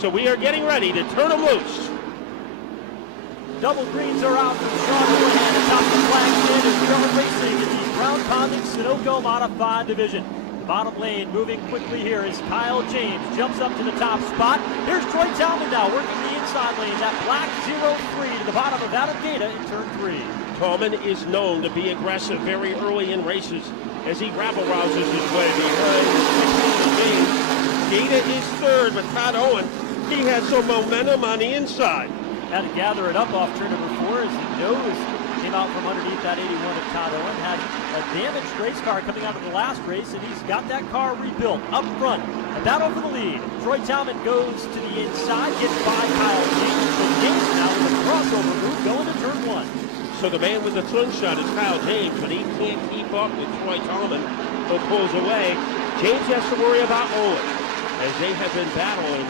So we are getting ready to turn them loose. Double greens are out from Sean Houlihan atop the flag stand as Trevor racing in the ground-pounding Sunoco Modified Division. The bottom lane moving quickly here as Kyle James jumps up to the top spot. Here's Troy Talman now working the inside lane. That black 0-3 to the bottom of Adam Gata in turn 3. Talman is known to be aggressive very early in races as he rabble-rouses his way behind James. Gata is third, but Todd Owen, he has some momentum on the inside. Had to gather it up off turn number 4 as he nose came out from underneath that 81 of Todd Owen. Had a damaged race car coming out of the last race, and he's got that car rebuilt up front. A battle for the lead. Troy Talman goes to the inside, gets by Kyle James. So James now with a crossover move going to turn 1. So the man with the slingshot is Kyle James, but he can't keep up with Troy Talman, who pulls away. James has to worry about Owen, as they have been battling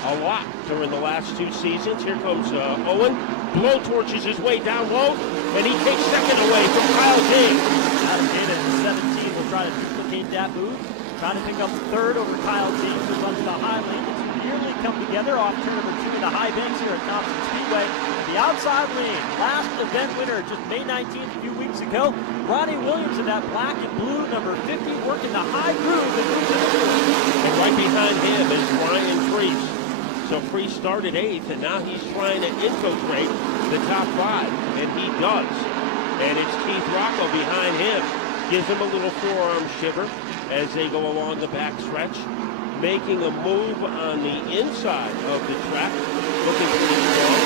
a lot during the last 2 seasons. Here comes Owen, blowtorches his way down low, and he takes second away from Kyle James. Adam Gata in 17 will try to duplicate that move. Trying to pick up third over Kyle James, who runs the high lane. It's nearly come together off turn number 2 in the high banks here at Thompson Speedway. The outside lane, last event winner just May 19th a few weeks ago. Ronnie Williams in that black and blue number 50 working the high groove and moves to the lead. And right behind him is Ryan Priest. So Priest started 8th, and now he's trying to infiltrate the top 5, and he does. And it's Keith Rocco behind him. Gives him a little forearm shiver as they go along the back stretch, making a move on the inside of the track. Looking pretty strong.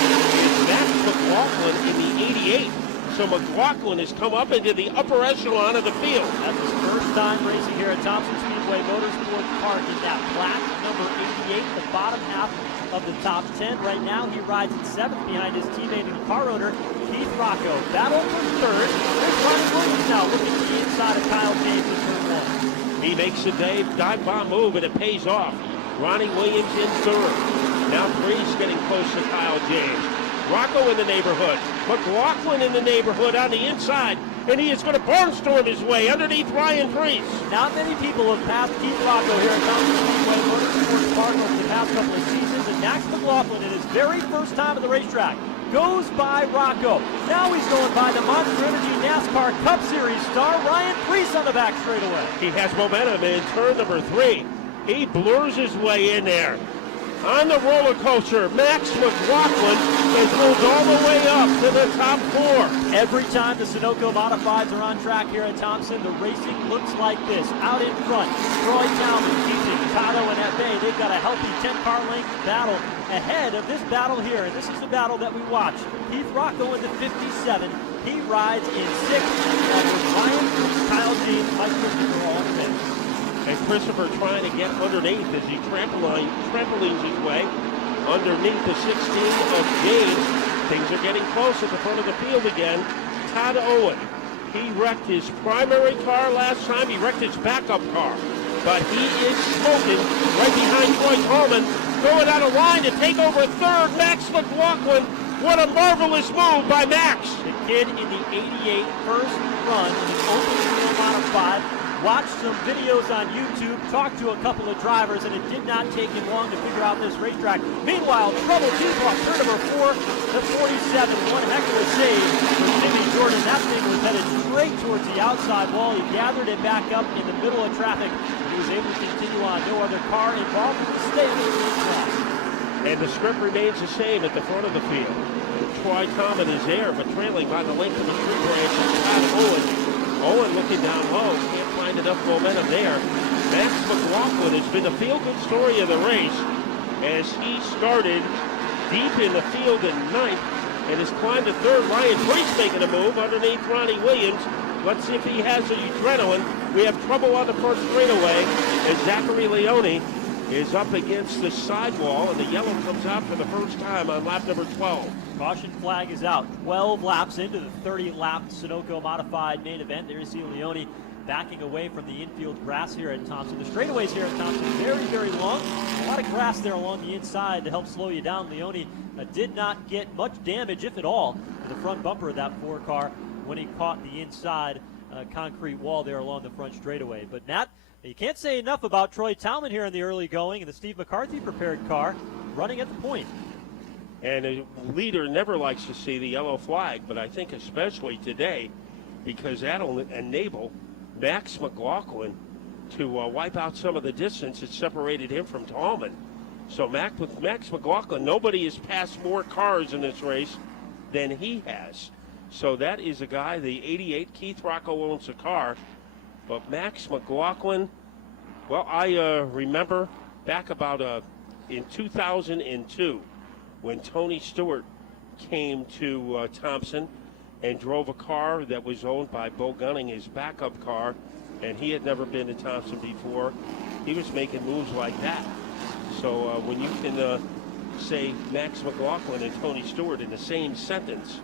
It's Max McLaughlin in the 88. So McLaughlin has come up into the upper echelon of the field. That's his first time racing here at Thompson Speedway Motorsports Park in that black number 88, the bottom half of the top 10. Right now he rides in 7th behind his teammate and car owner, Keith Rocco. Battle for 3rd. There's Ronnie Williams now looking to the inside of Kyle James in turn 1. He makes a dive bomb move, and it pays off. Ronnie Williams in 3rd. Now Priest getting close to Kyle James. Rocco in the neighborhood. McLaughlin in the neighborhood on the inside. And he is going to barnstorm his way underneath Ryan Priest. Not many people have passed Keith Rocco here at Thompson Speedway Motorsports Park over the past couple of seasons. And Max McLaughlin, in his very first time at the racetrack, goes by Rocco. Now he's going by the Monster Energy NASCAR Cup Series star Ryan Priest on the back straightaway. He has momentum in turn number 3. He blurs his way in there. On the roller coaster, Max McLaughlin has moved all the way up to the top 4. Every time the Sunoco Modifieds are on track here at Thompson, the racing looks like this. Out in front, Troy Talman keeping Tato and at bay. They've got a healthy 10-car length battle ahead of this battle here, and this is the battle that we watch. Keith Rocco into 57. He rides in 6th, and with Ryan Priest, Kyle James, Mike Christopher all in the mix. And Christopher trying to get underneath as he trampolines his way underneath the 16 of James. Things are getting close at the front of the field again. Todd Owen, he wrecked his primary car last time. He wrecked his backup car. But he is smoking right behind Troy Talman, going out of line to take over 3rd, Max McLaughlin. What a marvelous move by Max. The kid in the 88 first run in the open wheel modified. Watched some videos on YouTube, talked to a couple of drivers, and it did not take him long to figure out this racetrack. Meanwhile, trouble deep off turn number 4 to 47. One heck of a save for Jimmy Jordan. That thing was headed straight towards the outside wall. He gathered it back up in the middle of traffic, and he was able to continue on. No other car involved in the state. And the script remains the same at the front of the field. Troy Talman is there, but trailing by the length of a tree branch is Todd Owen. Owen looking down low, can't find enough momentum there. Max McLaughlin has been the feel-good story of the race as he started deep in the field in 9th and has climbed to 3rd. Ryan Priest making a move underneath Ronnie Williams. Let's see if he has the adrenaline. We have trouble on the first straightaway as Zachary Leone is up against the sidewall, and the yellow comes out for the first time on lap number 12. Caution flag is out. 12 laps into the 30-lap Sunoco Modified main event. There you see Leone backing away from the infield grass here at Thompson. The straightaways here at Thompson very, very long. A lot of grass there along the inside to help slow you down. Leone did not get much damage, if at all, to the front bumper of that 4-car when he caught the inside concrete wall there along the front straightaway. But Matt, you can't say enough about Troy Talman here in the early going in the Steve McCarthy prepared car. running at the point. And a leader never likes to see the yellow flag, but I think especially today, because that'll enable Max McLaughlin to wipe out some of the distance that separated him from Tallman. So with Max McLaughlin, nobody has passed more cars in this race than he has. So that is a guy, the 88, Keith Rocco owns the car. But Max McLaughlin, well, I remember back about in 2002 when Tony Stewart came to Thompson and drove a car that was owned by Bo Gunning, his backup car, and he had never been to Thompson before. He was making moves like that. So when you can say Max McLaughlin and Tony Stewart in the same sentence,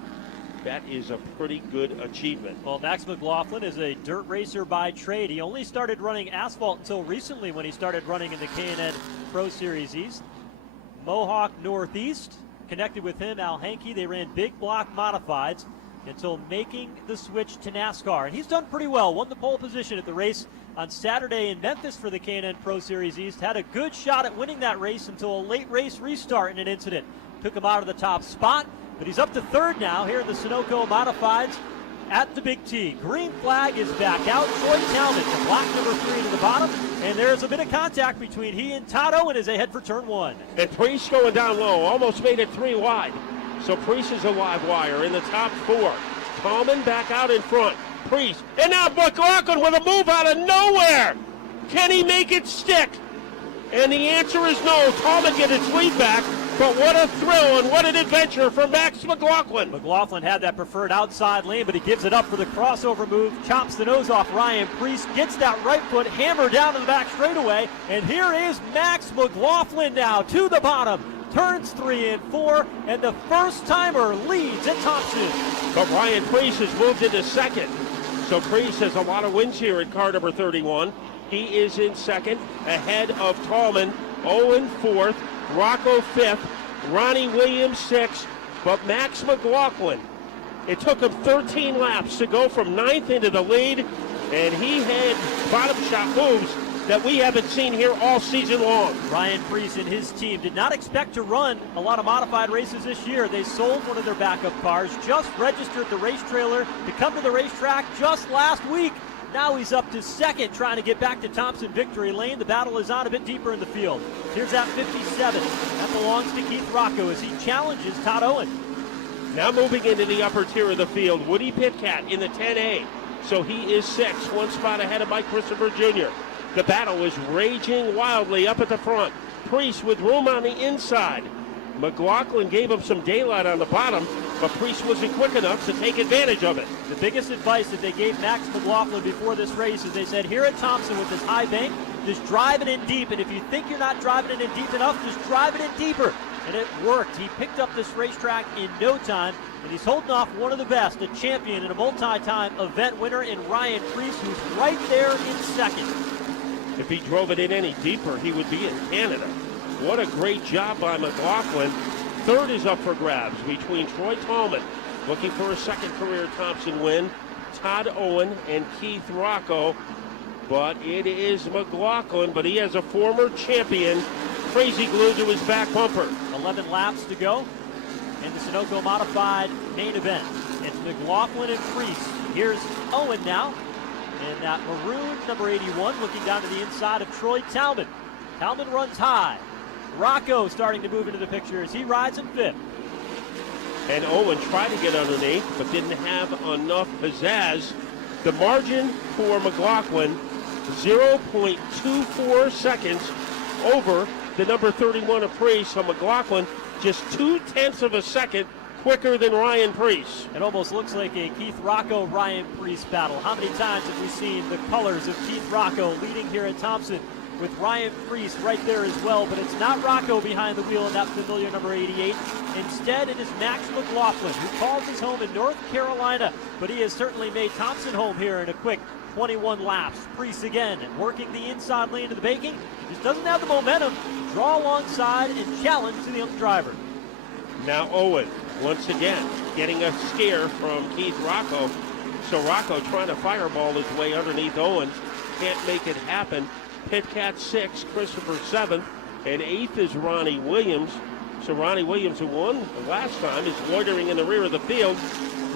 that is a pretty good achievement. Well, Max McLaughlin is a dirt racer by trade. He only started running asphalt until recently when he started running in the K&N Pro Series East. Mohawk Northeast connected with him, Al Hankey. They ran big block modifieds until making the switch to NASCAR. And he's done pretty well. Won the pole position at the race on Saturday in Memphis for the K&N Pro Series East. Had a good shot at winning that race until a late race restart in an incident took him out of the top spot. But he's up to third now here in the Sunoco Modifieds at the Big T. Green flag is back out. Troy Talmadge, the black number 3 to the bottom. And there's a bit of contact between he and Todd Owen as they head for turn 1. And Priest going down low, almost made it 3 wide. So Priest is a live wire in the top 4. Tallman back out in front. Priest. And now McLaughlin with a move out of nowhere. Can he make it stick? And the answer is no. Tallman gets its lead back. But what a thrill and what an adventure for Max McLaughlin. McLaughlin had that preferred outside lane, but he gives it up for the crossover move, chops the nose off Ryan Priest, gets that right foot hammer down to the back straightaway, and here is Max McLaughlin now to the bottom. Turns 3 and 4, and the first-timer leads at Thompson. But Ryan Priest has moved into second. So Priest has a lot of wins here in car number 31. He is in second, ahead of Tallman, Owen 4th, Rocco 5th, Ronnie Williams 6th, but Max McLaughlin, it took him 13 laps to go from 9th into the lead, and he had bottom shot moves that we haven't seen here all season long. Ryan Priest and his team did not expect to run a lot of modified races this year. They sold one of their backup cars, just registered the race trailer to come to the racetrack just last week. Now he's up to second, trying to get back to Thompson victory lane. The battle is on a bit deeper in the field. Here's that 57. That belongs to Keith Rocco as he challenges Todd Owen. Now moving into the upper tier of the field, Woody Pitcat in the 10A. So he is 6th, 1 spot ahead of Mike Christopher Jr. The battle is raging wildly up at the front. Priest with room on the inside. McLaughlin gave him some daylight on the bottom, but Priest wasn't quick enough to take advantage of it. The biggest advice that they gave Max McLaughlin before this race is they said, here at Thompson with this high bank, just drive it in deep, and if you think you're not driving it in deep enough, just drive it in deeper. And it worked. He picked up this racetrack in no time, and he's holding off one of the best, a champion and a multi-time event winner in Ryan Priest, who's right there in second. If he drove it in any deeper, he would be in Canada. What a great job by McLaughlin. Third is up for grabs between Troy Tallman, looking for a second career Thompson win, Todd Owen and Keith Rocco. But it is McLaughlin, but he has a former champion crazy glued to his back bumper. 11 laps to go in the Sunoco Modified main event. It's McLaughlin and Priest. Here's Owen now in that maroon number 81, looking down to the inside of Troy Talmadge. Talmadge runs high. Rocco starting to move into the picture as he rides in 5th. And Owen tried to get underneath, but didn't have enough pizzazz. The margin for McLaughlin, 0.24 seconds over the number 31 of Priest. So McLaughlin just 0.2 of a second quicker than Ryan Priest. It almost looks like a Keith Rocco-Ryan Priest battle. How many times have we seen the colors of Keith Rocco leading here at Thompson with Ryan Priest right there as well? But it's not Rocco behind the wheel in that familiar number 88. Instead, it is Max McLaughlin, who calls his home in North Carolina. But he has certainly made Thompson home here in a quick 21 laps. Priest again working the inside lane of the baking. Just doesn't have the momentum to draw alongside and challenge to the young driver. Now Owen, once again, getting a scare from Keith Rocco. So Rocco trying to fireball his way underneath Owens. Can't make it happen. Pitcat 6th, Christopher 7th. and 8th is Ronnie Williams. So Ronnie Williams, who won the last time, is loitering in the rear of the field.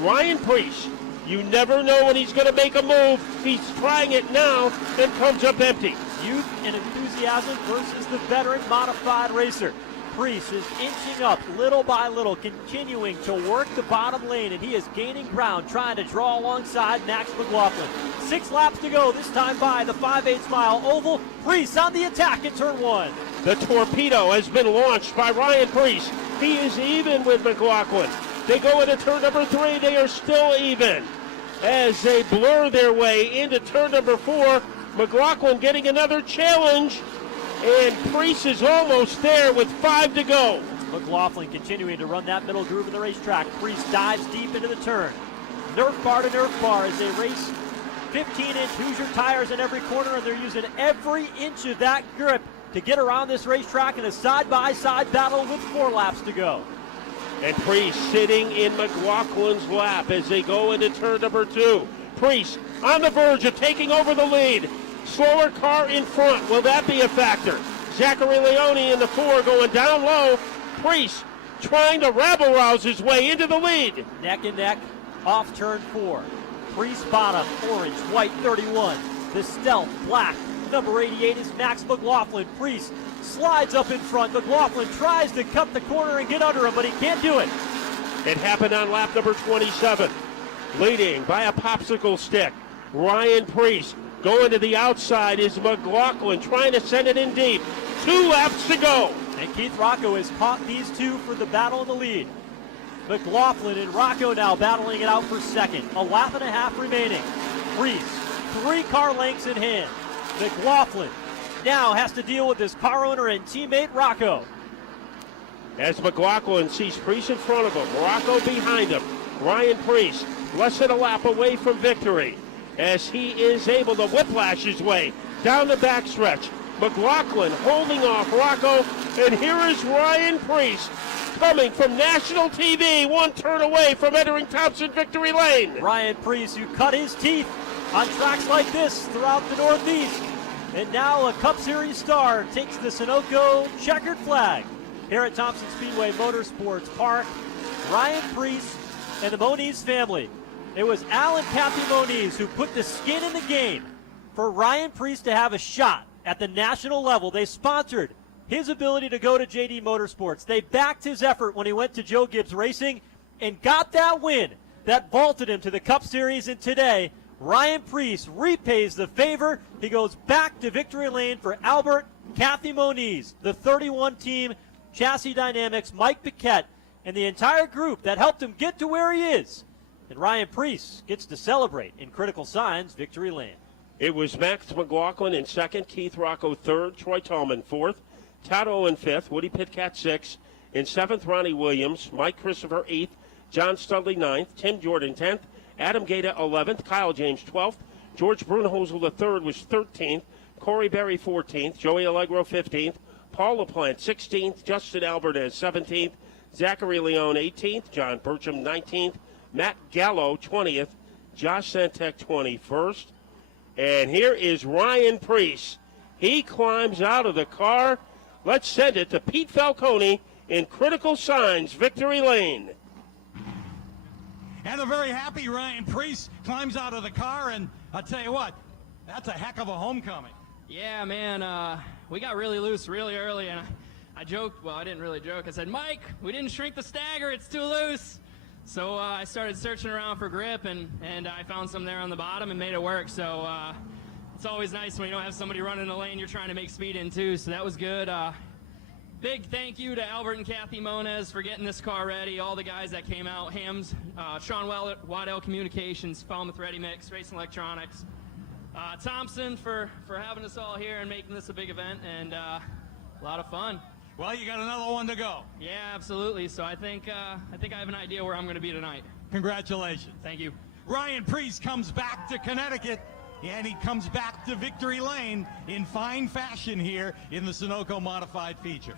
Ryan Preece, you never know when he's going to make a move. He's trying it now and comes up empty. Youth and enthusiasm versus the veteran modified racer. Preece is inching up little by little, continuing to work the bottom lane, and he is gaining ground, trying to draw alongside Max McLaughlin. 6 laps to go, this time by the 5/8 mile oval. Preece on the attack in turn 1. The torpedo has been launched by Ryan Preece. He is even with McLaughlin. They go into turn number 3. They are still even as they blur their way into turn number 4. McLaughlin getting another challenge, and Preece is almost there with 5 to go. McLaughlin continuing to run that middle groove of the racetrack. Preece dives deep into the turn. Nerf bar to nerf bar as they race 15-inch Hoosier tires in every corner, and they're using every inch of that grip to get around this racetrack in a side-by-side battle with 4 laps to go. And Preece sitting in McLaughlin's lap as they go into turn number 2. Preece on the verge of taking over the lead. Slower car in front. Will that be a factor? Zachary Leone in the 4 going down low. Preece trying to rabble-rouse his way into the lead. Neck and neck off turn 4. Preece bottom, orange, white 31. The stealth, black, number 88 is Max McLaughlin. Preece slides up in front. McLaughlin tries to cut the corner and get under him, but he can't do it. It happened on lap number 27. Leading by a popsicle stick, Ryan Preece. Going to the outside is McLaughlin trying to send it in deep. 2 laps to go. And Keith Rocco has caught these two for the battle in the lead. McLaughlin and Rocco now battling it out for second. A lap and a half remaining. Preece, 3 car lengths in hand. McLaughlin now has to deal with his car owner and teammate Rocco. As McLaughlin sees Preece in front of him, Rocco behind him. Ryan Preece less than a lap away from victory as he is able to whiplash his way down the backstretch. McLaughlin holding off Rocco, and here is Ryan Preece coming from national TV, 1 turn away from entering Thompson victory lane. Ryan Preece, who cut his teeth on tracks like this throughout the Northeast, and now a Cup Series star, takes the Sunoco checkered flag here at Thompson Speedway Motorsports Park. Ryan Preece and the Moniz family. It was Al and Kathy Moniz who put the skin in the game for Ryan Preece to have a shot at the national level. They sponsored his ability to go to JD Motorsports. They backed his effort when he went to Joe Gibbs Racing and got that win that vaulted him to the Cup Series. And today, Ryan Preece repays the favor. He goes back to victory lane for Albert, Kathy Moniz, the 31 team, Chassis Dynamics, Mike Paquette, and the entire group that helped him get to where he is. And Ryan Preece gets to celebrate in Critical Signs victory lane. It was Max McLaughlin in second, Keith Rocco third, Troy Tallman fourth, Todd Owen fifth, Woody Pitcat sixth, in seventh Ronnie Williams, Mike Christopher eighth, John Studley ninth, Tim Jordan 10th, Adam Gaeta 11th, Kyle James 12th, George Brunhosel the third was 13th, Corey Berry 14th, Joey Allegro 15th, Paul LaPlante 16th, Justin Alvarez 17th, Zachary Leone 18th, John Burcham 19th, Matt Gallo 20th, Josh Santek 21st. And here is Ryan Preece. He climbs out of the car. Let's send it to Pete Falcone in Critical Signs victory lane. And a very happy Ryan Preece climbs out of the car, and I'll tell you what, that's a heck of a homecoming. Yeah, man, we got really loose really early, and I joked, well, I didn't really joke. I said, Mike, we didn't shrink the stagger, it's too loose. So I started searching around for grip, and I found some there on the bottom and made it work. So it's always nice when you don't have somebody running the lane you're trying to make speed in, too. So that was good. Big thank you to Albert and Kathy Moniz for getting this car ready, all the guys that came out, Hams, Sean Waddell Communications, Falmouth Ready Mix, Racing Electronics, Thompson for having us all here and making this a big event, and a lot of fun. Well, you got another one to go. Yeah, absolutely. So I think I have an idea where I'm going to be tonight. Congratulations. Thank you. Ryan Preece comes back to Connecticut, and he comes back to victory lane in fine fashion here in the Sunoco Modified feature.